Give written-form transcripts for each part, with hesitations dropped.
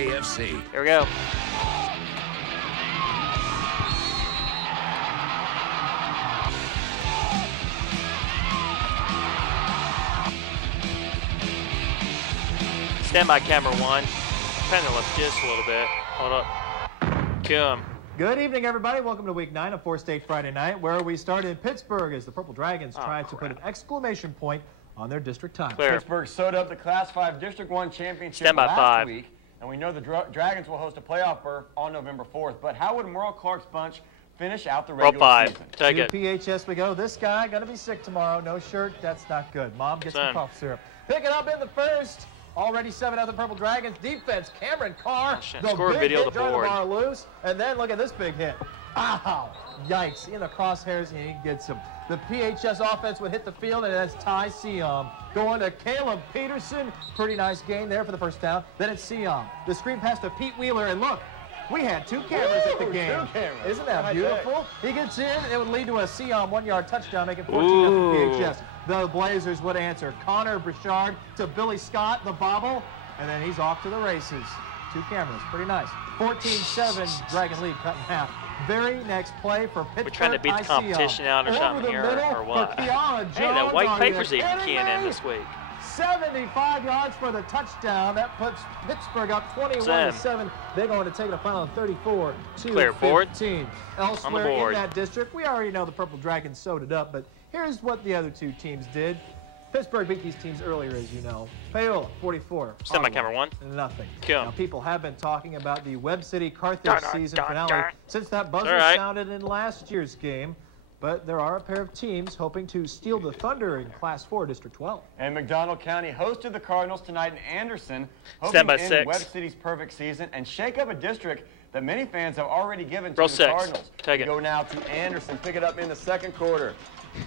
KFC. Here we go. Stand by camera 1. Kind of left just a little bit. Hold up. Kill him. Good evening, everybody. Welcome to Week 9 of 4-State Friday Night, where we start in Pittsburgh as the Purple Dragons try to put an exclamation point on their district time. Clear. Pittsburgh sewed up the Class 5 District 1 championship Stand by last 5. week, and we know the Dragons will host a playoff berth on November 4th. But how would Merle Clark's bunch finish out the regular Roll 5. season? Take To it. PHS we go. This guy going to be sick tomorrow. No shirt. That's not good. Mom gets some Son. cough syrup. Pick it up in the first. Already 7 the Purple Dragons. Defense, Cameron Carr. shit. The Score big video hit, to drawing board. the bar loose. And then look at this big hit. Ow! Yikes. In the crosshairs, and he gets him. The PHS offense would hit the field, and that's Ty Siam. Going to Caleb Peterson. Pretty nice gain there for the first down. Then it's Siam. The screen pass to Pete Wheeler, and look. We had 2 cameras at the game. 2 cameras. Isn't that High beautiful? He gets in. It would lead to a Siam 1-yard touchdown, making 14 Ooh. for PHS. The Blazers would answer. Connor Brichard to Billy Scott, the bobble, and then he's off to the races. 2 cameras. Pretty nice. 14-7, Dragon lead cut in half. Very next play for Pittsburgh. We're trying to beat the competition out or something here, or what? Hey, that white paper's even keying in this week. 75 yards for the touchdown. That puts Pittsburgh up 21-7. They're going to take it a final 34 to Clear board. 15. Elsewhere board. in that district, we already know the Purple Dragons sewed it up, but here's what the other 2 teams did. Pittsburgh beat these teams earlier, as you know. Paola, 44. Stand by Ottawa, camera 1. Nothing. Kill. Now, people have been talking about the Webb City Carthage Darn, darn, season darn, finale darn. since that buzzer All right. sounded in last year's game. But there are a pair of teams hoping to steal the thunder in Class 4, District 12. And McDonald County hosted the Cardinals tonight in Anderson, hoping Stand by to end 6. Webb City's perfect season and shake up a district that many fans have already given to Roll the 6. Cardinals. Take We it. go now to Anderson. Pick it up in the second quarter.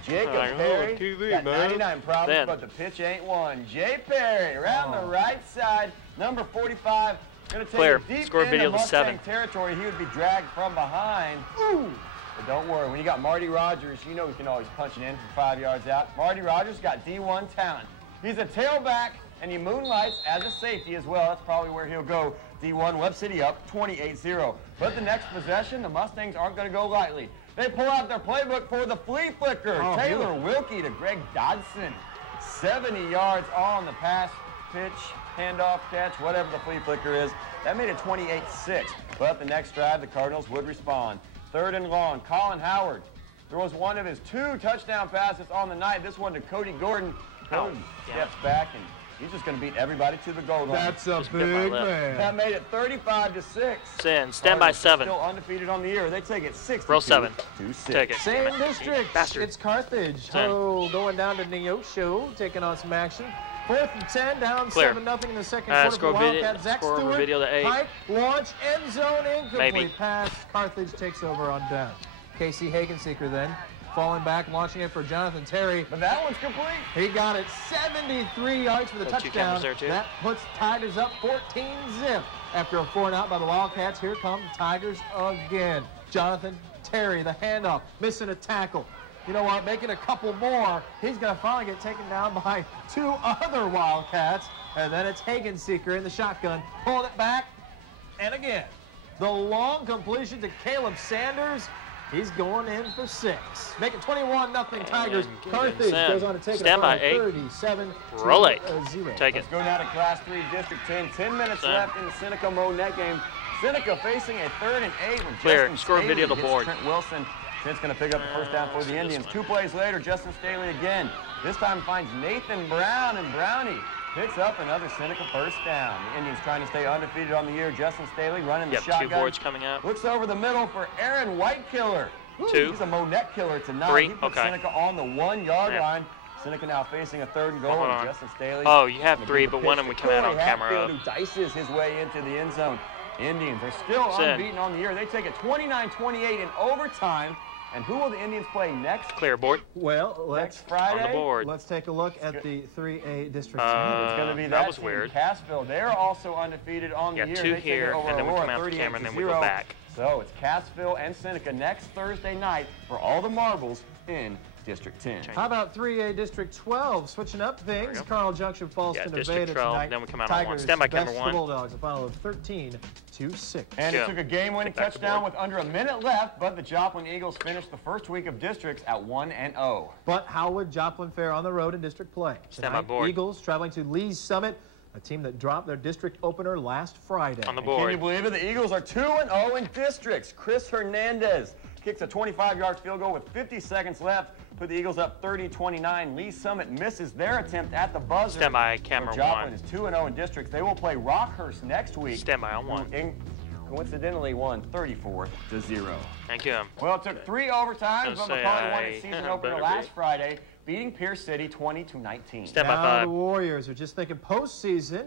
Jacob All right, Perry TV, got man. 99 problems, Then. but the pitch ain't one. Jay Perry around the right side, number 45. Going to take Clear. it deep Score into video to Mustang 7. territory. He would be dragged from behind. Ooh. But don't worry, when you got Marty Rogers, you know he can always punch it in from 5 yards out. Marty Rogers got D1 talent. He's a tailback, and he moonlights as a safety as well. That's probably where he'll go. D1, Webb City up 28-0. But the next possession, the Mustangs aren't going to go lightly. They pull out their playbook for the flea flicker. Oh, Taylor beautiful. Wilkie to Greg Dodson. 70 yards on the pass, pitch, handoff, catch, whatever the flea flicker is. That made it 28-6. But the next drive, the Cardinals would respond. 3rd and long, Colin Howard throws one of his 2 touchdown passes on the night. This one to Cody Gordon. Cody steps back, and he's just going to beat everybody to the goal line. That's a Just bit my big lip. man. That made it 35-6. Stand by Cardinals 7. Still undefeated on the year. They take it 62 Roll 7. to 6. Take it. Same Damn it. district. Bastard. It's Carthage. Same. Oh, going down to Neosho, taking on some action. 4th and 10, down Clear. 7-0 in the second quarter Score for video- Wildcat. Zach score Stewart, video to 8. Pike, launch, end zone, incomplete Maybe. pass. Carthage takes over on down. Casey Hagenseeker then, falling back, launching it for Jonathan Terry. But that one's complete. He got it 73 yards for the Oh, 2 touchdown. cameras there, too. That puts Tigers up 14-zip. After a 4-and-out by the Wildcats, here come the Tigers again. Jonathan Terry, the handoff, missing a tackle. You know what, making a couple more. He's going to finally get taken down by 2 other Wildcats. And then it's Hagenseeker in the shotgun, pulling it back. And again, the long completion to Caleb Sanders. He's going in for 6. Make it 21-0 Tigers. And Carthage Sam. goes on to take Stand it by a 8. 37-0. Roll 8. Take it. Let's go now to Class 3, District 10. 10 minutes Sam. left in the Seneca Monette game. Seneca facing a 3rd and 8 when Clear. Justin Score Staley video to gets board. Trent Wilson. Trent's going to pick up the first down for the Indians. 2 plays later, Justin Staley again. This time finds Nathan Brown, and Brownie picks up another Seneca first down. The Indians trying to stay undefeated on the year. Justin Staley running the Yep, shotgun. 2 boards coming up. Looks over the middle for Aaron Whitekiller. Woo, 2. He's a Monette killer tonight. 3, He puts okay. Seneca on the 1-yard Yeah. line. Seneca now facing a 3rd and goal. Hold on. Justin Staley. Oh, you have gonna 3, give the but one pitch of them to we come out on Corey camera Hatfield, of. who dices his way into the end zone. Indians are still Send. unbeaten on the year. They take it 29-28 in overtime. And who will the Indians play next? Clear board. Well, Next let's Friday? On the board. let's take a look at the 3A district. It's going to be that that was team, weird. Cassville. They're also undefeated on Yeah, the year. 2 They take it here, over and then we Aurora come out the camera, and then we go 38-0. back. So it's Cassville and Seneca next Thursday night for all the marbles in District 10. How about 3A District 12? Switching up things. Carl Junction falls to District Nevada 12. tonight. Then we come out on one. Tigers Stand by camera best one. the Bulldogs, a final of 13-6. And it took a game-winning Get back to touchdown board. with under a minute left, but the Joplin Eagles finished the first week of districts at 1-0. But how would Joplin fare on the road in district play? Stand by Tonight, board. Eagles traveling to Lee's Summit, a team that dropped their district opener last Friday. On the Can you board. believe it? The Eagles are 2-0 in districts. Chris Hernandez kicks a 25-yard field goal with 50 seconds left, put the Eagles up 30-29. Lee Summit misses their attempt at the buzzer. Stand by camera So Joplin one. is 2-0 in districts. They will play Rockhurst next week. Stand by on one. And coincidentally won 34-0. Thank you. Well, it took 3 overtimes, Just but say McCully won I its season opener better last be. Friday, beating Pierce City 20-19. Stand by Now five. the Warriors are just thinking postseason,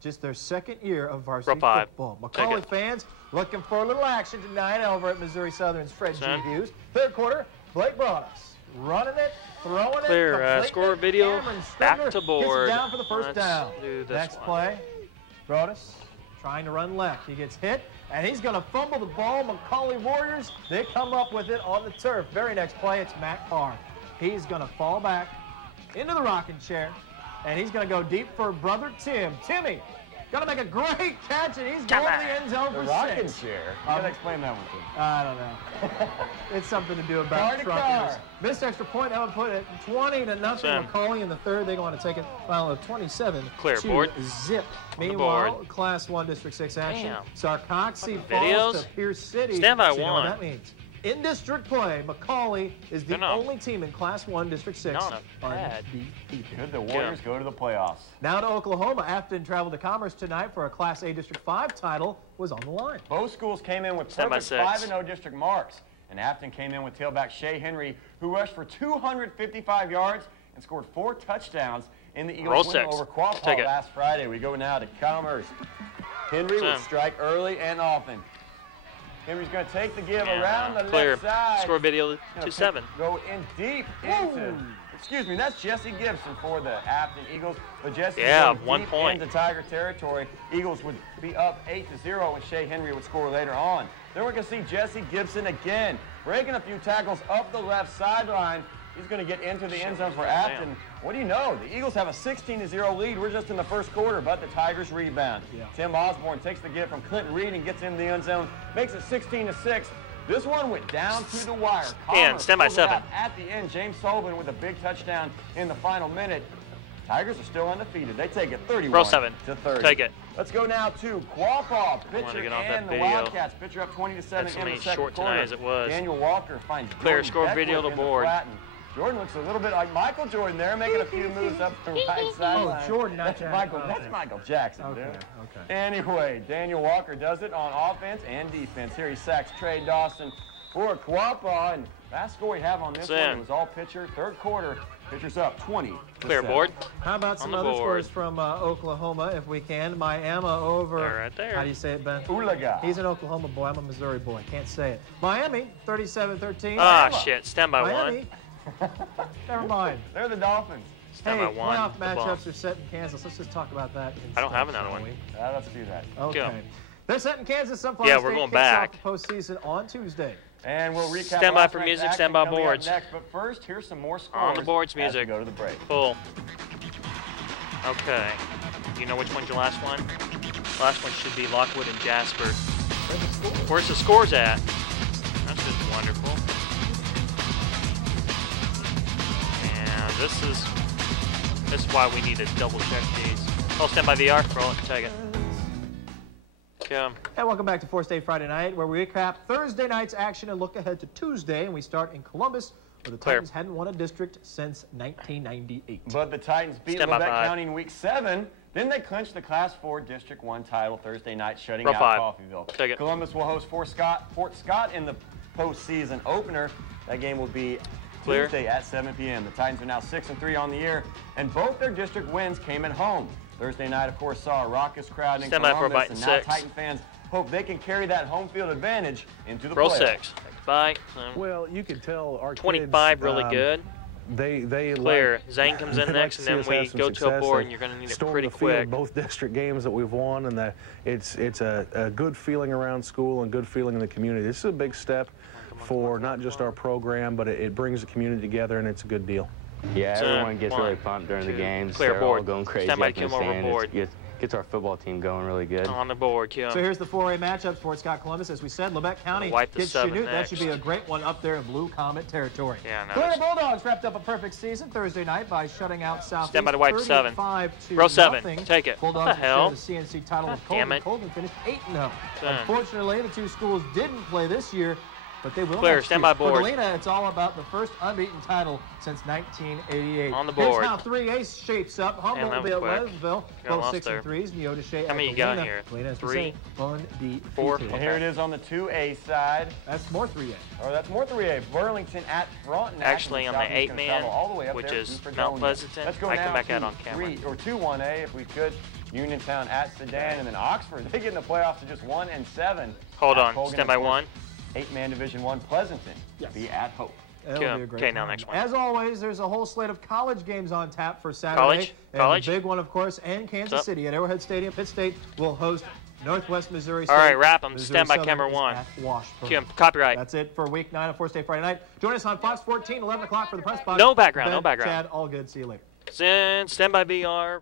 just their second year of varsity Row five. football. Take McCully it. fans looking for a little action tonight over at Missouri Southern's Fred G. Son. Hughes. Third quarter, Blake Broadus running it, throwing Clear, it, completing score it. video, Cameron back Stringer to gets board. it down for the 1st Let's down. do this Next one. play, Broadus trying to run left. He gets hit, and he's going to fumble the ball. McCully Warriors, they come up with it on the turf. Very next play, it's Matt Carr. He's going to fall back into the rocking chair, and he's going to go deep for brother Tim. Timmy, going to make a great catch, and he's going to the end zone The for rocking 6. chair. You gotta explain that one to me. I don't know. It's something to do about Car to truckers. car. Missed extra point. That would put it 20-0. Sam. McCully in the third. They're going to take it final of 27 Clear, to board. zip. the Meanwhile, board. Class 1 District 6 action. Damn. Sarcoxy Videos. falls to Pierce City. Stand by So you know what one. that means. In district play, McCully is the They're not- only team in Class 1 District 6 Not a pad. undefeated. Could the Warriors go to the playoffs? Now to Oklahoma. Afton traveled to Commerce tonight for a Class A District 5 title. Was on the line. Both schools came in with Stand by perfect 6. 5-0 district marks. And Afton came in with tailback Shea Henry, who rushed for 255 yards and scored 4 touchdowns in the Roll Eagles win 6. over Quapaw Take it. last Friday. We go now to Commerce. Henry would Sam. strike early and often. Henry's going to take the give And, around the clear. left side. Score video Gonna 2-7. Go in deep into. Excuse me, that's Jesse Gibson for the Afton Eagles. But Jesse Yeah, goes 1 deep point. into Tiger territory. Eagles would be up 8-0, and Shea Henry would score later on. Then we're going to see Jesse Gibson again, breaking a few tackles up the left sideline. He's going to get into the end zone for Afton. What do you know? The Eagles have a 16-0 lead. We're just in the first quarter, but the Tigers rebound. Yeah. Tim Osborne takes the give from Clinton Reed and gets into the end zone, makes it 16-6. This one went down to the wire. And Commerce stand by pulled it 7. out at the end. James Sullivan with a big touchdown in the final minute. Tigers are still undefeated. They take it 31 Roll 7. to 30. Take it. Let's go now to Quapaw. Pitcher get off that and the video. Wildcats. Pitcher up 20-7 That's in the only second short quarter. tonight as it was. Daniel Walker finds Clear, Jordan score Beckwith video to in the board. flat, and Jordan looks a little bit like Michael Jordan there, making a few moves up the right sideline. Jordan, not That's Jackson. Michael. Okay. That's Michael Jackson, Okay, dude. okay. Anyway, Daniel Walker does it on offense and defense. Here he sacks Trey Dawson for Quapaw, and last score we have on this one, Sam. it was all pitcher. Third quarter, pitcher's up 20. Clear board. How about some On the other board. scores from Oklahoma, if we can? Miami over. They're right there. How do you say it, Ben? Ulaga. He's an Oklahoma boy. I'm a Missouri boy. Can't say it. Miami, 37-13. Ah, shit. Stand by 1. Miami. Never mind. They're the Dolphins. Stand Hey, by 1. playoff The ball. matchups are set in Kansas. Let's just talk about that. I don't have instead, another shall one. we? Let's do that. Okay. Go. They're set in Kansas. Sunflower Yeah, we're State going kicks back. off the postseason on Tuesday. And we'll recap Stand by last for night's music, action stand by coming up boards. Next, but first, here's some more scores. On the boards, as we music. go to the break. Full. Okay. Do you know which one's your last one? Last one should be Lockwood and Jasper. Where's the scores at? That's just wonderful. And this is why we need to double check these. I'll stand by VR. Roll it. Take it. Okay. And welcome back to 4 State Friday Night, where we recap Thursday night's action and look ahead to Tuesday. And we start in Columbus, where the Clear. Titans hadn't won a district since 1998. But the Titans beat Stand by Lebec 5. County in Week 7. Then they clinched the Class 4 District 1 title Thursday night, shutting Row out 5. Coffeyville. Take it. Columbus will host Fort Scott in the postseason opener. That game will be Clear. Tuesday at 7 p.m. The Titans are now 6-3 on the year, and both their district wins came at home. Thursday night, of course, saw a raucous crowd in Stand by for a Columbus, bite and and now 6. Titan fans hope they can carry that home field advantage into the Roll playoffs. 6. Bye. Well, you can tell our 25 kids, really good. They Clear. like, Zane comes in they next, like and to see then us we have some go to a success. board, They and you're going to need it stormed pretty the field quick. both district games that we've won, and it's a good feeling around school and good feeling in the community. This is a big step for not just our program, but it brings the community together, and it's a good deal. Yeah, So, everyone gets 1, really pumped during the 2, games. clear They're board. all going crazy Stand by, up in the Kim, over stands. board. Gets our football team going really good. On the board, Kim. So here's the 4A matchups for Scott Columbus. As we said, Lebec County Wipe the gets 7 Chanute. That should be a next. great one up there in Blue Comet territory. Yeah, I know. Clear Bulldogs wrapped up a perfect season Thursday night by shutting out Southeast. Stand by to wipe 7. 35 to Row 7. nothing. Take it. Bulldogs What the hell? share the CNC title with Damn Colgan. it. Colgan finished 8-0. Son. Unfortunately, the two schools didn't play this year, but they will Clear, next stand year. by board. For Galena, it's all about the first unbeaten title since 1988. On the board. Here's how 3A shapes up. Humboldt that will be at was quick. Leadville, Got both lost 6 there. and 3s. Neoda Shea How many at you got Galena. here? Galena, as we 3? say, undefeated. 4? And Okay. here it is on the 2A side. That's more 3A. Or that's more 3A. Burlington at Frontenac. Actually, on the Southeast gonna 8-man, travel all the way up which there is to Mount Fredonia. Pleasanton, Let's go I come now back to out on camera. 3 or 2-1A if we could. Uniontown at Sedan, and then Oxford. They get in the playoffs to just 1 and 7. Hold At on. Colgan, Stand by of course, 1. 8-man Division 1 Pleasanton. Yes. Be at Hope. That'll Okay, be a great okay, now time. next one. As always, there's a whole slate of college games on tap for Saturday. College? And College? the big one, of course, and Kansas What's up? City at Arrowhead Stadium. Pitt State will host Northwest Missouri State. All right, wrap 'em. Missouri Stand by Southern camera is 1. at Washburn. Kim, copyright. That's it for Week 9 of 4th State Friday night. Join us on Fox 14, 11 o'clock for the press box. No background, Ben, no background. Chad, all good. See you later. Stand by VR.